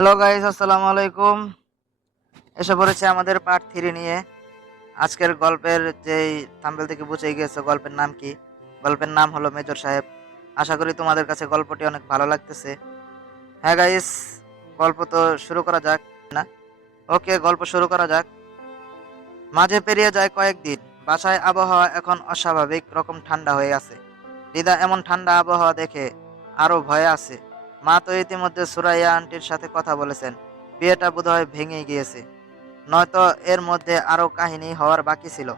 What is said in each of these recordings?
Hello guys, আসসালামু আলাইকুম। এসে পড়েছে আমাদের পার্ট 3 নিয়ে। আজকের গল্পের যেই থাম্বনেল থেকে বুঝে গিয়েছো গল্পের নাম কি। গল্পের নাম হলো মেজর সাহেব। আশা করি তোমাদের কাছে গল্পটি অনেক ভালো লাগতেছে। হ্যাঁ গাইস, গল্প তো শুরু করা যাক না? ওকে, গল্প শুরু করা যাক। মাঝে পেরিয়ে যায় কয়েকদিন। বাসায় আবহাওয়া এখন অস্বাভাবিক রকম ঠান্ডা হয়ে আছে। রিদা এমন ঠান্ডা আবহাওয়া দেখে আরো ভয়ে আছে। মা তো ইতিমধ্যে সুরাইয়া আন্টির সাথে কথা বলেছেন, বিয়েটা বোধহয় ভেঙে গিয়েছে, নয়তো এর মধ্যে আরো কাহিনী হওয়ার বাকি ছিল।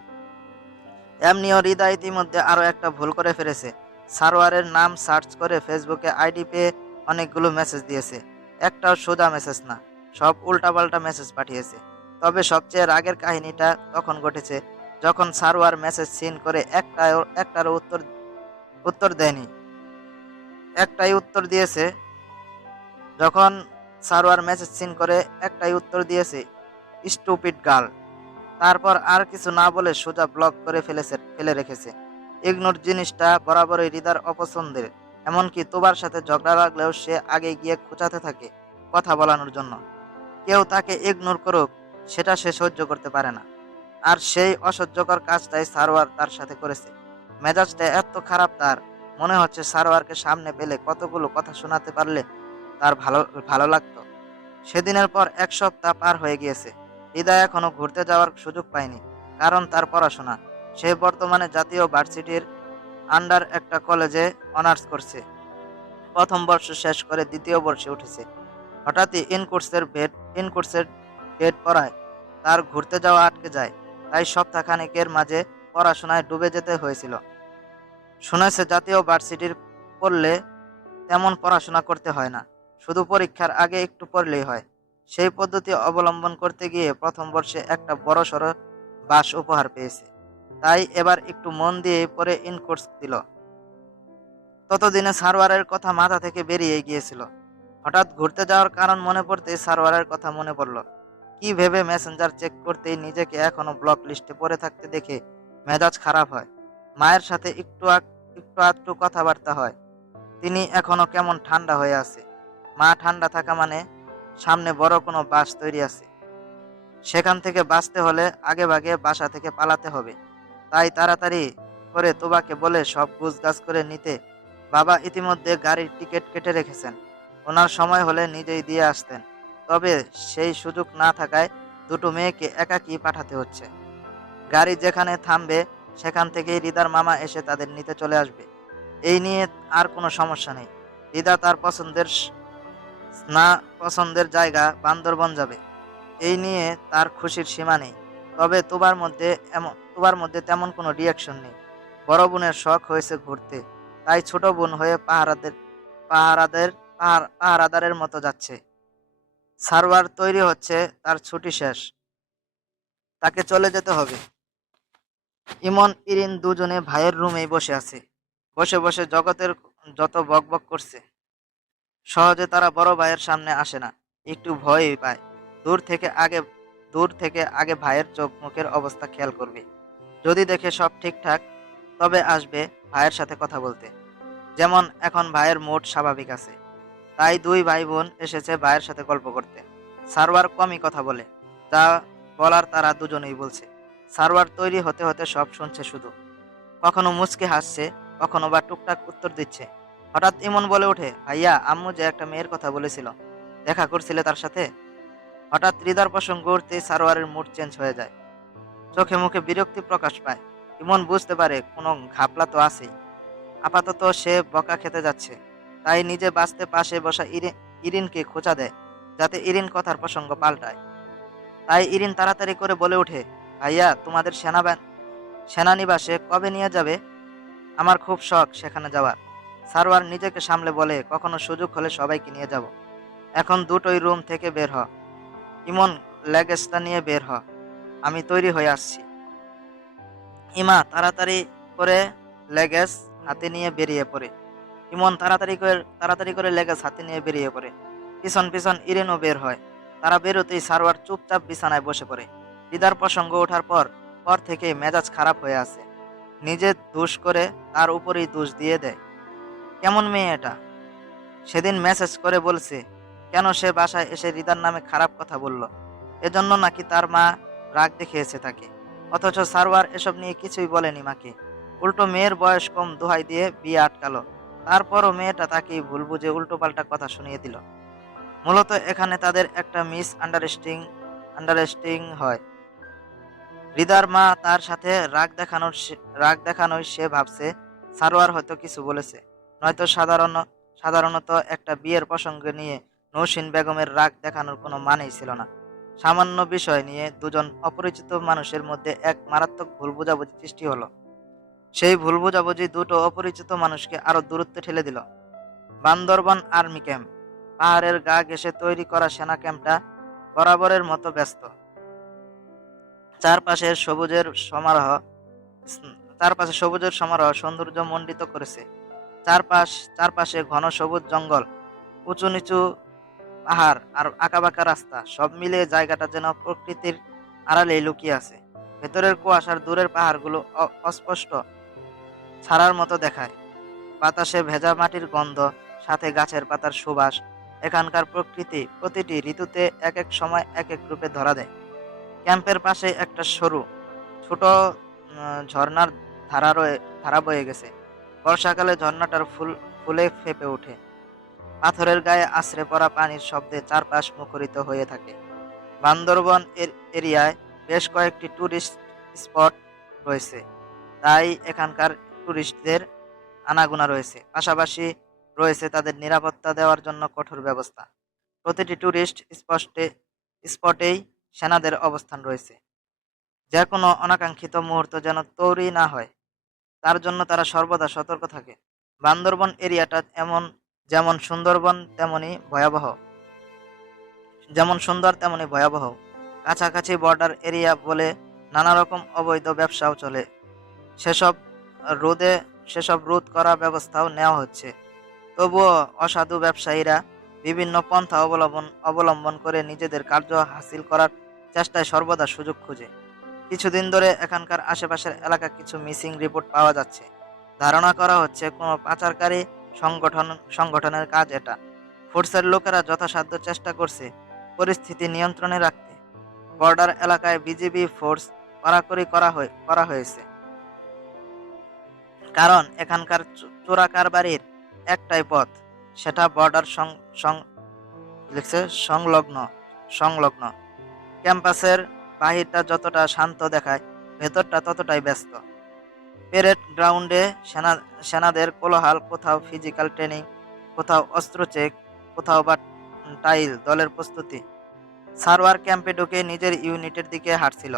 এমনিও রিদা ইতিমধ্যে আরো একটা ভুল করে ফেলেছে। সারোয়ারের নাম সার্চ করে ফেসবুকে আইডি পেয়ে অনেকগুলো মেসেজ দিয়েছে। একটাও সোজা মেসেজ না, সব উল্টাপাল্টা মেসেজ পাঠিয়েছে। তবে সবচেয়ে রাগের কাহিনীটা তখন ঘটেছে যখন সারোয়ার মেসেজ সিন করে একটারও উত্তর উত্তর দেয়নি। একটাই উত্তর দিয়েছে। যখন সারোয়ার মেসেজ সিন করে একটাই উত্তর দিয়েছে, স্টুপিড গার্ল। তারপর আর কিছু না বলে সোজা ব্লক করে ফেলে রেখেছে। ইগনোর জিনিসটা বরাবরই হৃদার অপছন্দের। এমনকি তোবার সাথে ঝগড়া লাগলেও সে আগে গিয়ে খোঁচাতে থাকে কথা বলানোর জন্য। কেউ তাকে ইগনোর করুক, সেটা সে সহ্য করতে পারে না। আর সেই অসহ্যকর কাজটাই সারোয়ার তার সাথে করেছে। মেজাজটা এত খারাপ তার, মনে হচ্ছে সারোয়ারকে সামনে পেলে কতগুলো কথা শোনাতে পারলে তার ভালো ভালো লাগতো। সেদিনের পর 1 সপ্তাহ পার হয়ে গিয়েছে। হৃদয় এখনো ঘুরতে যাওয়ার সুযোগ পায়নি, কারণ তার পড়াশোনা। সে বর্তমানে জাতীয় ভার্সিটির আন্ডার একটা কলেজে অনার্স করছে। প্রথম বর্ষ শেষ করে দ্বিতীয় বর্ষে উঠেছে। হঠাৎই ইনকোর্সের ডেট পড়ায় তার ঘুরতে যাওয়া আটকে যায়। তাই সপ্তাহখানেকের মাঝে পড়াশোনায় ডুবে যেতে হয়েছিল। শুনেছে জাতীয় ভার্সিটির পড়লে তেমন পড়াশোনা করতে হয় না, শুধু পরীক্ষার আগে একটু পড়লেই হয়। সেই পদ্ধতি অবলম্বন করতে গিয়ে প্রথম বর্ষে একটা বড়সড় বাস উপহার পেয়েছে। তাই এবার একটু মন দিয়ে পড়ে ইনকোর্স দিল। ততদিনে সারোয়ারের কথা মাথা থেকে বেরিয়ে গিয়েছিল। হঠাৎ ঘুরতে যাওয়ার কারণ মনে পড়তেই সারোয়ারের কথা মনে পড়ল। কি ভেবে মেসেঞ্জার চেক করতেই নিজেকে এখনো ব্লক লিস্টে পড়ে থাকতে দেখে মেজাজ খারাপ হয়। মায়ের সাথে একটু আধটু কথাবার্তা হয়। তিনি এখনো কেমন ঠান্ডা হয়ে আছে। মা ঠান্ডা থাকা মানে সামনে বড় কোনো বাস তৈরি আছে, সেখান থেকে বাঁচতে হলে আগেভাগে বাসা থেকে পালাতে হবে। তাই তাড়াতাড়ি করে তোবাকে বলে সব গুছগাছ করে নিতে। বাবা ইতিমধ্যে গাড়ির টিকিট কেটে রেখেছেন, ওনার সময় হলে নিজেই দিয়ে আসতেন। তবে সেই সুযোগ না থাকায় দুটো মেয়েকে একাকী পাঠাতে হচ্ছে। গাড়ি যেখানে থামবে সেখান থেকেই রিদার মামা এসে তাদের নিতে চলে আসবে। এই নিয়ে আর কোনো সমস্যা নেই। রিদা তার না পছন্দের জায়গা বান্দরবন যাবে, এই নিয়ে তার খুশির সীমা নেই। তবে তোবার মধ্যে তেমন কোনো রিয়াকশন নেই। বড় বোনের শখ হয়েছে ঘুরতে, তাই ছোট বোন হয়ে পাহারাদের পাহারাদারের মতো যাচ্ছে। সার্ভার তৈরি হচ্ছে, তার ছুটি শেষ, তাকে চলে যেতে হবে। ইমন ইরিন দুজনে ভাইয়ের রুমেই বসে আছে। বসে বসে জগতের যত বকবক করছে। সহজে তারা বড় ভাইয়ের সামনে আসে না, একটু ভয়ই পায়। দূর থেকে আগে দূর থেকে আগে ভাইয়ের চোখ মুখের অবস্থা খেয়াল করবে। যদি দেখে সব ঠিকঠাক, তবে আসবে ভাইয়ের সাথে কথা বলতে। যেমন এখন ভাইয়ের মুড স্বাভাবিক আছে, তাই দুই ভাই বোন এসেছে ভাইয়ের সাথে গল্প করতে। সারওয়ার কমই কথা বলে, যা বলার তারা দুজনেই বলছে। সারওয়ার তৈরি হতে হতে সব শুনছে শুধু। কখনো মুচকে হাসছে, কখনো বা টুকটাক উত্তর দিচ্ছে। হঠাৎ ইমন বলে ওঠে, ভাইয়া, আম্মু যে একটা মেয়ের কথা বলেছিল, দেখা করছিলে তার সাথে? হঠাৎ হৃদার প্রসঙ্গ উঠতেই সারোয়ারের মুড চেঞ্জ হয়ে যায়। চোখে মুখে বিরক্তি প্রকাশ পায়। ইমন বুঝতে পারে কোনো ঘাপলা তো আছেই। আপাতত সে বকা খেতে যাচ্ছে, তাই নিজে বাঁচতে পাশে বসা ইরিনকে খোঁচা দেয়, যাতে ইরিন কথার প্রসঙ্গ পাল্টায়। তাই ইরিন তাড়াতাড়ি করে বলে ওঠে, ভাইয়া, তোমাদের সেনানিবাসে কবে নিয়ে যাবে? আমার খুব শখ সেখানে যাওয়ার। সারোয়ার নিজেকে সামলে বলে, কখনো সুযোগ হলে সবাইকে নিয়ে যাব। এখন দুটোই রুম থেকে বের হ। ইমন, লেগেজটা নিয়ে বের হ, আমি তৈরি হয়ে আসছি। ইমা তাড়াতাড়ি করে লেগেজ হাতে নিয়ে বেরিয়ে পড়ে। ইমন তাড়াতাড়ি করে লেগেজ হাতে নিয়ে বেরিয়ে পড়ে। পিছন পিছন ইরেনও বের হয়। তারা বেরোতেই সারোয়ার চুপচাপ বিছানায় বসে পড়ে। দিদার প্রসঙ্গ ওঠার পর পর থেকে মেজাজ খারাপ হয়ে আছে। নিজে দোষ করে তার উপরেই দোষ দিয়ে দেয়। কেমন মেয়ে এটা! সেদিন মেসেজ করে বলছে কেন সে বাসায় এসে রিদার নামে খারাপ কথা বলল, এজন্য নাকি তার মা রাগ দেখিয়েছে তাকে। অথচ সারওয়ার এসব নিয়ে কিছুই বলেনি মাকে, উল্টো মেয়ের বয়স কম দোহাই দিয়ে বিয়ে আটকালো। তারপরও মেয়েটা তাকেই ভুল বুঝে উল্টোপাল্টা কথা শুনিয়ে দিল। মূলত এখানে তাদের একটা মিস আন্ডারস্ট্যান্ডিং হয়। হৃদার মা তার সাথে রাগ দেখানোয় সে ভাবছে সারোয়ার হয়তো কিছু বলেছে, নয়তো সাধারণত একটা বিয়ের প্রসঙ্গ নিয়ে নৌসিন বেগমের রাগ দেখানোর কোনো মানেই ছিল না। সামান্য বিষয় নিয়ে দুজন অপরিচিত মানুষের মধ্যে এক মারাত্মক ভুল বোঝাবুঝি সৃষ্টি হলো। সেই ভুল বোঝাবুঝি দুটো অপরিচিত মানুষকে আরো দূরত্বে ঠেলে দিল। বান্দরবান আর্মি ক্যাম্প, পাহাড়ের গা ঘেঁষে তৈরি করা সেনা ক্যাম্পটা বরাবরের মতো ব্যস্ত। চারপাশে সবুজের সমারোহ চারপাশে সবুজের সমারোহ সৌন্দর্য মণ্ডিত করেছে। চারপাশে ঘন সবুজ জঙ্গল, উঁচু নিচু পাহাড় আর আঁকাবাঁকা রাস্তা, সব মিলিয়ে জায়গাটা যেন প্রকৃতির আড়ালেই লুকিয়ে আছে। ভেতরের কুয়াশার দূরের পাহাড়গুলো অস্পষ্ট ছাড়ার মতো দেখায়। বাতাসে ভেজা মাটির গন্ধ, সাথে গাছের পাতার সুবাস। এখানকার প্রকৃতি প্রতিটি ঋতুতে এক এক সময় এক এক রূপে ধরা দেয়। ক্যাম্পের পাশে একটা সরু ছোট ঝর্ণার ধারা বয়ে গেছে। বর্ষাকালে ঝর্ণাটার ফুলে ফেপে ওঠে। পাথরের গায়ে আছড়ে পড়া পানির শব্দে চারপাশ মুখরিত হয়ে থাকে। বান্দরবন এরিয়ায় বেশ কয়েকটি টুরিস্ট স্পট রয়েছে, তাই এখানকার টুরিস্টদের আনাগোনা রয়েছে। পাশাপাশি রয়েছে তাদের নিরাপত্তা দেওয়ার জন্য কঠোর ব্যবস্থা। প্রতিটি টুরিস্ট স্পটেই সেনাদের অবস্থান রয়েছে, যে কোনো অনাকাঙ্ক্ষিত মুহূর্ত যেন তৈরি না হয় তার জন্য তারা সর্বদা সতর্ক থাকে। বান্দরবন এরিয়াটা যেমন সুন্দরবন তেমনই ভয়াবহ যেমন সুন্দর তেমনই ভয়াবহ। কাছাকাছি বর্ডার এরিয়া বলে নানা রকম অবৈধ ব্যবসাও চলে। সেসব রোধে সেসব রোধ করার ব্যবস্থাও নেওয়া হচ্ছে। তবুও অসাধু ব্যবসায়ীরা বিভিন্ন পন্থা অবলম্বন করে নিজেদের কার্য হাসিল করার চেষ্টায় সর্বদা সুযোগ খুঁজে। কিছুদিন ধরে এখানকার আশেপাশের এলাকা কিছু মিসিং রিপোর্ট পাওয়া যাচ্ছে। ধারণা করা হচ্ছে কোনো পাচারকারী সংগঠনের কাজ এটা। ফোর্সের লোকেরা যথাসাধ্য চেষ্টা করছে পরিস্থিতি নিয়ন্ত্রণে রাখতে। বর্ডার এলাকায় বিজিবি ফোর্স কড়াকড়ি করা হয়েছে, কারণ এখানকার চোরা কারবারির একটাই পথ, সেটা বর্ডার সংলগ্ন সংলগ্ন ক্যাম্পাসের বাহিরটা যতটা শান্ত দেখায়, ভেতরটা ততটাই ব্যস্ত। পেরেড গ্রাউন্ডে সেনাদের কোলাহল, কোথাও ফিজিক্যাল ট্রেনিং, কোথাও অস্ত্র চেক, কোথাও বা টাইল দলের প্রস্তুতি। সারওয়ার ক্যাম্পে ঢুকে নিজের ইউনিটের দিকে হাঁটছিল।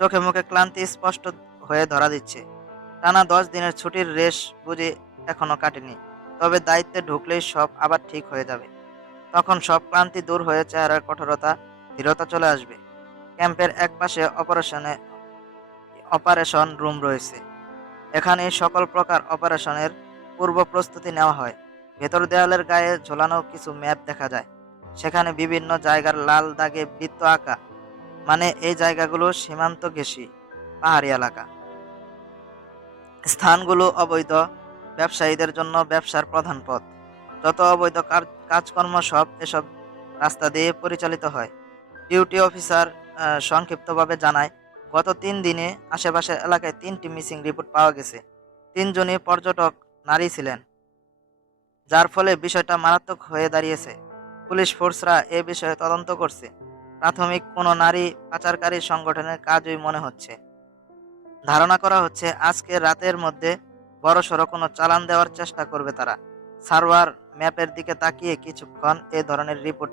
চোখে মুখে ক্লান্তি স্পষ্ট হয়ে ধরা দিচ্ছে। টানা 10 দিনের ছুটির রেশ বুঝি এখনো কাটেনি, তবে দায়িত্বে ঢুকলেই সব আবার ঠিক হয়ে যাবে। তখন সব ক্লান্তি দূর হয়ে চেহারার কঠোরতা, দৃঢ়তা চলে আসবে। ক্যাম্পের একপাশে অপারেশন রুম রয়েছে। এখানে সকল প্রকার অপারেশনের পূর্ব প্রস্তুতি নেওয়া হয়। ভেতর দেয়ালের গায়ে ঝোলানো কিছু ম্যাপ দেখা যায়, সেখানে বিভিন্ন জায়গার লাল দাগে বৃত্ত আঁকা, মানে এই জায়গাগুলো সীমান্ত ঘেঁষি পাহাড়ি এলাকা। স্থানগুলো অবৈধ ব্যবসায়ীদের জন্য ব্যবসার প্রধান পথ। যত অবৈধ কাজকর্ম সব এসব রাস্তা দিয়ে পরিচালিত হয়। ডিউটি অফিসার সংক্ষিপ্তভাবে জানায়, গত 3 দিনে আশেপাশের এলাকায় 3টি মিসিং রিপোর্ট পাওয়া গেছে। 3 জনই পর্যটক নারী ছিলেন, যার ফলে বিষয়টা মারাত্মক হয়ে দাঁড়িয়েছে। পুলিশ ফোর্সরা এ বিষয়ে তদন্ত করছে। প্রাথমিক কোনো নারী পাচারকারী সংগঠনের কাজই মনে হচ্ছে। ধারণা করা হচ্ছে আজকে রাতের মধ্যে বড়সড় কোনো চালান দেওয়ার চেষ্টা করবে তারা। সার্ভার ম্যাপের দিকে তাকিয়ে কিছুক্ষণ এ ধরনের রিপোর্ট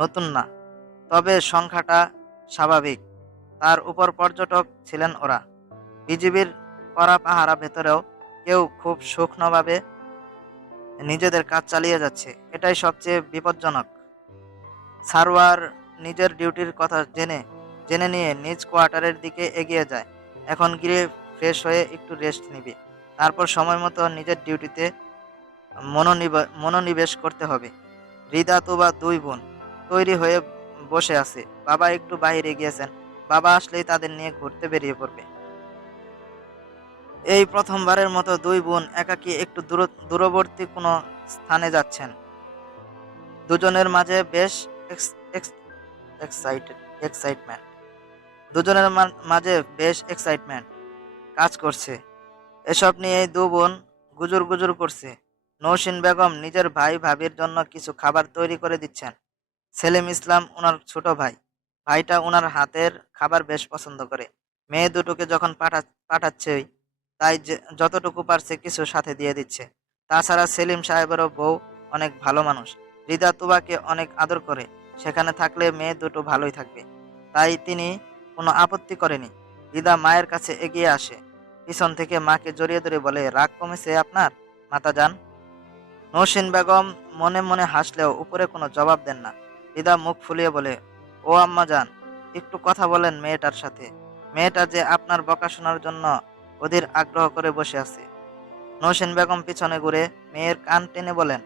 নতুন না, তবে সংখ্যাটা স্বাভাবিক। তার উপর পর্যটক ছিলেন ওরা। বিজিবির করা পাহারা ভেতরেও কেউ খুব সূক্ষ্মভাবে নিজেদের কাজ চালিয়ে যাচ্ছে, এটাই সবচেয়ে বিপজ্জনক। সারওয়ার নিজের ডিউটির কথা জেনে নিয়ে নিজ কোয়ার্টারের দিকে এগিয়ে যায়। এখন গিয়ে ফ্রেশ হয়ে একটু রেস্ট নিবে, তারপর সময় মতো নিজের ডিউটিতে মনোনিবেশ করতে হবে। হৃদা তুবা 2 বোন তৈরি হয়ে বসে আছে। বাবা একটু বাইরে গিয়েছেন, বাবা আসলেই তাদের নিয়ে ঘুরতে বেরিয়ে পড়বে। এই প্রথমবারের মতো 2 বোন একাকী একটু দূরবর্তী কোনো স্থানে যাচ্ছেন। দুজনের মাঝে বেশ এক্সাইটমেন্ট দুজনের মাঝে বেশ এক্সাইটমেন্ট কাজ করছে। এসব নিয়েই দু বোন গুজুর গুজুর করছে। নৌসিন বেগম নিজের ভাই ভাবির জন্য কিছু খাবার তৈরি করে দিচ্ছেন। সেলিম ইসলাম ওনার ছোট ভাই। ভাইটা ওনার হাতের খাবার বেশ পছন্দ করে। মেয়ে দুটোকে যখন পাঠাচ্ছেই, তাই যতটুকু পারছে কিছু সাথে দিয়ে দিচ্ছে। তাছাড়া সেলিম সাহেবেরও বউ অনেক ভালো মানুষ। রিদা তুবাকে অনেক আদর করে। সেখানে থাকলে মেয়ে দুটো ভালোই থাকবে, তাই তিনি কোনো আপত্তি করেনি। রিদা মায়ের কাছে এগিয়ে আসে, পিছন থেকে মাকে জড়িয়ে ধরে বলে, রাগ কমেছে আপনার মাতা যান? নৌসিন বেগম মনে মনে হাসলেও উপরে কোনো জবাব দেন না। রিদা মুখ ফুলিয়ে বলে, ও আম্মা যান, একটু কথা বলেন মেয়েটার সাথে। মেয়েটা যে আপনার বকা শোনার জন্য অধীর আগ্রহ করে বসে আছে। নৌসিন বেগম পিছনে ঘুরে মেয়ের কান টেনে বলেন,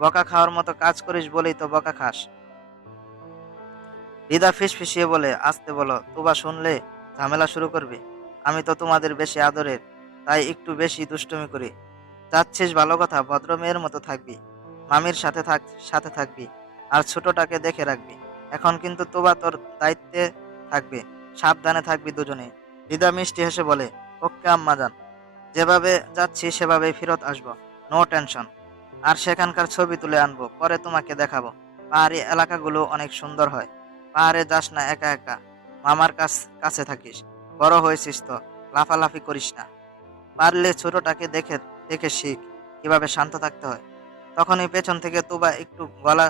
বকা খাওয়ার মতো কাজ করিস বলেই তো বকা খাস। রিদা ফিসফিসিয়ে বলে, আসতে বলো, তুবা শুনলে ঝামেলা শুরু করবে। আমি তো তোমাদের বেশি আদরের, তাই একটু বেশি দুষ্টুমি করি। যাচ্ছিস ভালো কথা, ভদ্র মেয়ের মতো থাকবি, মামির সাথে থাকবি, আর ছোটটাকে দেখে রাখবি। এখন কিন্তু তুবা তোর দায়িত্বে থাকবে, সাবধানে থাকবি দুজনে। রিদা মিষ্টি হেসে বলে, ওকে আম্মা যান, যেভাবে যাচ্ছি সেভাবেই ফেরত আসবো, নো টেনশন। আর সেখানকার ছবি তুলে আনবো, পরে তোমাকে দেখাবো। পাহাড়ি এলাকাগুলো অনেক সুন্দর হয়। পাহাড়ে যাস না একা একা, মামার কাছে থাকিস। বড় হয়েছিস তো, লাফালাফি করিস না। পারলে ছোটটাকে দেখে দেখে শিখ কিভাবে শান্ত থাকতে হয়। তখনই পেছন থেকে তুবা একটু গলা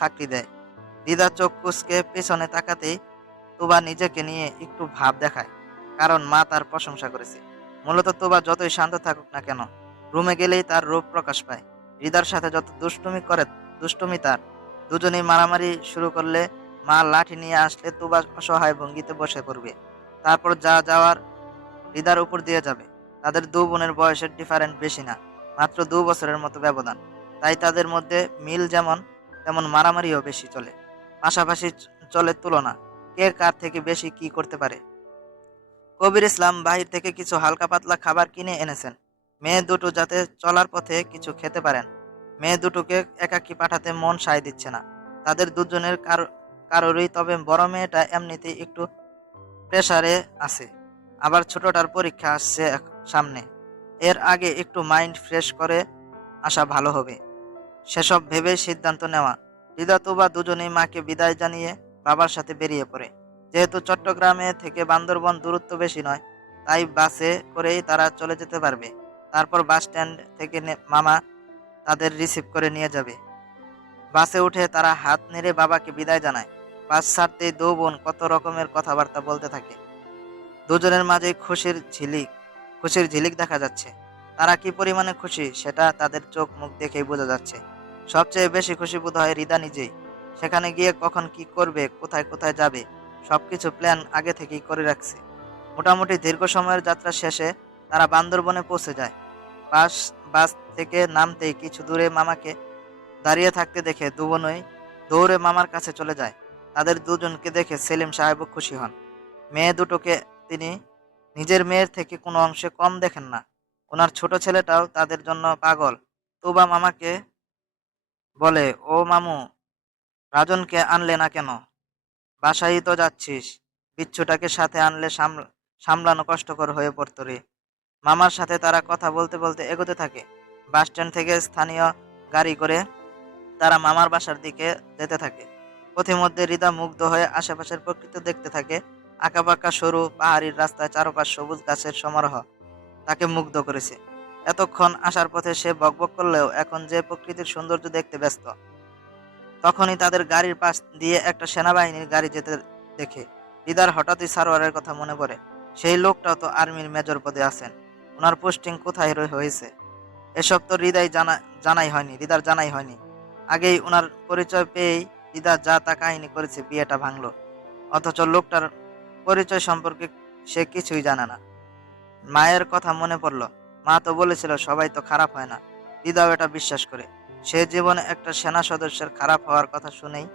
খাকরি দেয়। দিদা চোখ কুচকে পেছনে তাকাতেই তুবা নিজেকে নিয়ে একটু ভাব দেখায়, কারণ মা তার প্রশংসা করেছে। মূলত তুবা যতই শান্ত থাকুক না কেন, রুমে গেলেই তার রূপ প্রকাশ পায়। হৃদার সাথে যত দুষ্টুমি তার। দুজনেই মারামারি শুরু করলে, মা লাঠি নিয়ে আসলে তুবা অসহায় ভঙ্গিতে বসে পড়বে। তারপর যা যাওয়ার হৃদার উপর দিয়ে যাবে। তাদের দু বোনের বয়সের ডিফারেন্ট বেশি না, মাত্র 2 বছরের মতো ব্যবধান। তাই তাদের মধ্যে মিল যেমন, তেমন মারামারিও বেশি চলে। পাশাপাশি চলে তুলনা, কে কার থেকে বেশি কি করতে পারে। কবির ইসলাম বাহির থেকে কিছু হালকা পাতলা খাবার কিনে এনেছেন, মেয়ে দুটো যাতে চলার পথে কিছু খেতে পারেন। মেয়ে দুটোকে একাকী পাঠাতে মন সায় দিচ্ছে না তাদের দুজনের কারোরই। তবে বড় মেয়েটা এমনিতেই একটু প্রেসারে আছে, আবার ছোটটার পরীক্ষা আসছে সামনে। এর আগে একটু মাইন্ড ফ্রেশ করে আসা ভালো হবে, সেসব ভেবেই সিদ্ধান্ত নেওয়া। হৃদা তুবা দুজনেই মাকে বিদায় জানিয়ে বাবার সাথে বেরিয়ে পড়ে। যেহেতু চট্টগ্রামে থেকে বান্দরবন দূরত্ব বেশি নয়, তাই বাসে করেই তারা চলে যেতে পারবে। তারপর বাস স্ট্যান্ড থেকে মামা তাদের রিসিভ করে নিয়ে যাবে। বাসে উঠে তারা হাত নেড়ে বাবাকে বিদায় জানায়। বাস ছাড়তেই দু বোন কত রকমের কথাবার্তা বলতে থাকে। দুজনের মাঝে খুশির ঝিলিক দেখা যাচ্ছে। তারা কি পরিমাণে খুশি সেটা তাদের চোখ মুখ দেখেই বোঝা যাচ্ছে। সবচেয়ে বেশি খুশি বোধ হয় রিদা নিজেই। সেখানে গিয়ে কখন কি করবে, কোথায় কোথায় যাবে, সবকিছু প্ল্যান আগে থেকেই করে রাখছে। মোটামুটি দীর্ঘ সময়ের যাত্রা শেষে তারা বান্দরবনে পৌঁছে যায়। বাস বাস থেকে নামতেই কিছু দূরে মামাকে দাঁড়িয়ে থাকতে দেখে দুবোনই দৌড়ে মামার কাছে চলে যায়। তাদের দুজনকে দেখে সেলিম সাহেবও খুশি হন। মেয়ে দুটোকে তিনি নিজের মেয়ের থেকে কোনো অংশে কম দেখেন না। ওনার ছোট ছেলেটাও তাদের জন্য পাগল। তুবা মামাকে বলে, ও মামু, রাজনকে আনলে না কেন? বাসায় তো যাচ্ছিস, বিচ্ছুটাকে সাথে আনলে সামলানো কষ্টকর হয়ে পড়তো রে। মামার সাথে তারা কথা বলতে বলতে এগোতে থাকে। বাস স্ট্যান্ড থেকে স্থানীয় গাড়ি করে তারা মামার বাসার দিকে যেতে থাকে। পথিমধ্যে হৃদা মুগ্ধ হয়ে আশেপাশের প্রকৃতি দেখতে থাকে। আঁকাবাঁকা সরু পাহাড়ির রাস্তায় চারপাশ সবুজ গাছের সমারোহ তাকে মুগ্ধ করেছে। এতক্ষণ আসার পথে সে বকবক করলেও এখন যে প্রকৃতির সৌন্দর্য দেখতে ব্যস্ত। তখনই তাদের গাড়ির পাশ দিয়ে একটা সেনাবাহিনীর গাড়ি যেতে দেখে হৃদার হঠাৎই সারোয়ারের কথা মনে পড়ে। সেই লোকটাও তো আর্মির মেজর পদে আছেন, ওনার পোস্টিং কোথায় হয়েছে? এসব তো হৃদার জানাই হয়নি। আগেই ওনার পরিচয় পেয়েই হৃদা যা তা কাহিনী করেছে, বিয়েটা ভাঙলো। অথচ লোকটার পরিচয় সম্পর্কে সে কিছুই জানে না। মায়ের কথা মনে পড়ল, মা তো বলেছিল সবাই তো খারাপ হয় না। হৃদাও এটা বিশ্বাস করে। সে জীবনে একটা সেনা সদস্যের খারাপ হওয়ার কথা শুনেই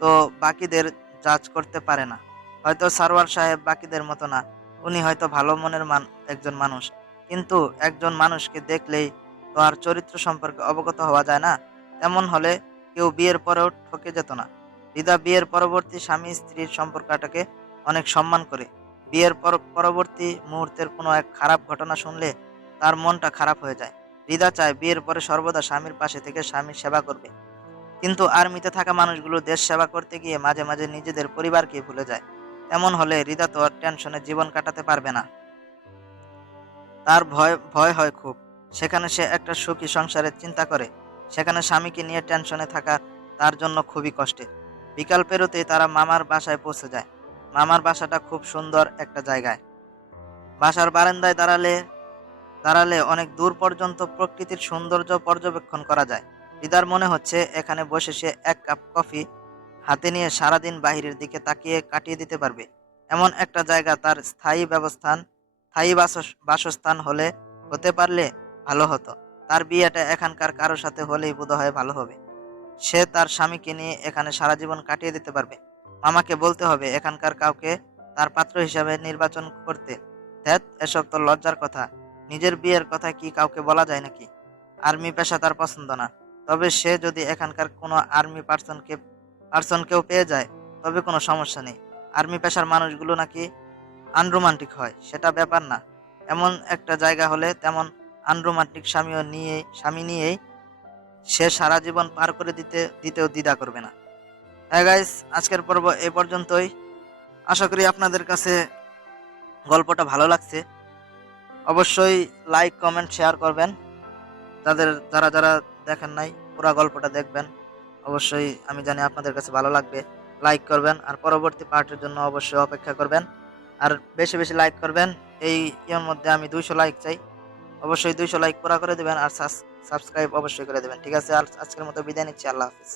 তো বাকিদের জাজ করতে পারে না। হয়তো সারওয়ার সাহেব বাকিদের মতো না, উনি হয়তো ভালো মনের একজন মানুষ। কিন্তু একজন মানুষকে দেখলেই তো আর চরিত্র সম্পর্কে অবগত হওয়া যায় না। তেমন হলে কেউ বিয়ের পরেও ঠকে যেত না। হৃদা বিয়ের পরবর্তী স্বামী স্ত্রীর সম্পর্কটাকে অনেক সম্মান করে। বিয়ের পরবর্তী মুহূর্তের কোনো এক খারাপ ঘটনা শুনলে তার মনটা খারাপ হয়ে যায়। হৃদা চায় বিয়ের পরে সর্বদা স্বামীর পাশে থেকে স্বামীর সেবা করবে। কিন্তু আর্মিতে থাকা মানুষগুলো দেশ সেবা করতে গিয়ে মাঝে মাঝে নিজেদের পরিবারকে ভুলে যায়। তেমন হলে হৃদা তো আর টেনশনে জীবন কাটাতে পারবে না। তার ভয় ভয় হয় খুব। সেখানে সে একটা সুখী সংসারের চিন্তা করে, সেখানে স্বামীকে নিয়ে টেনশনে থাকা তার জন্য খুবই কষ্টের। বিকাল পেরোতেই তারা মামার বাসায় পৌঁছে যায়। মামার বাসাটা খুব সুন্দর একটা জায়গায়। বাসার বারান্দায় দাঁড়ালে দাঁড়ালে অনেক দূর পর্যন্ত প্রকৃতির সৌন্দর্য পর্যবেক্ষণ করা যায়। হৃদার মনে হচ্ছে এখানে বসে সে এক কাপ কফি হাতে নিয়ে সারাদিন বাহিরের দিকে তাকিয়ে কাটিয়ে দিতে পারবে। এমন একটা জায়গা তার স্থায়ী বাসস্থান হতে পারলে ভালো হতো। তার বিয়েটা এখানকার কারো সাথে হলেই বোধহয় ভালো হবে। সে তার স্বামীকে নিয়ে এখানে সারা জীবন কাটিয়ে দিতে পারবে। মামাকে বলতে হবে এখানকার কাউকে তার পাত্র হিসাবে নির্বাচন করতে। ধ্যাত, এসব তো লজ্জার কথা। নিজের বিয়ের কথা কি কাউকে বলা যায় নাকি? আর্মি পেশা তার পছন্দ না। তবে সে যদি এখানকার কোনো আর্মি পার্সনকেও পেয়ে যায় তবে কোনো সমস্যা নেই। আর্মি পেশার মানুষগুলো নাকি আনরোমান্টিক হয়, সেটা ব্যাপার না। এমন একটা জায়গা হলে তেমন আনরোমান্টিক স্বামী নিয়েই সে সারা জীবন পার করে দিতেও দ্বিধা করবে না। হ্যাঁ গাইস, আজকের পর্ব এই পর্যন্তই। আশা করি আপনাদের কাছে গল্পটা ভালো লাগছে। অবশ্যই লাইক কমেন্ট শেয়ার করবেন। যারা যারা দেখেন নাই পুরো গল্পটা দেখবেন। অবশ্যই আমি জানি আপনাদের কাছে ভালো লাগবে। লাইক করবেন আর পরবর্তী পার্টের জন্য অবশ্যই অপেক্ষা করবেন। আর বেশি বেশি লাইক করবেন। এই এর মধ্যে আমি 200 লাইক চাই। অবশ্যই 200 লাইক পুরা করে দেবেন আর সাবস্ক্রাইব অবশ্যই করে দেবেন। ঠিক আছে, আজকের মতো বিদায় নিচ্ছি। আল্লাহ হাফিজ।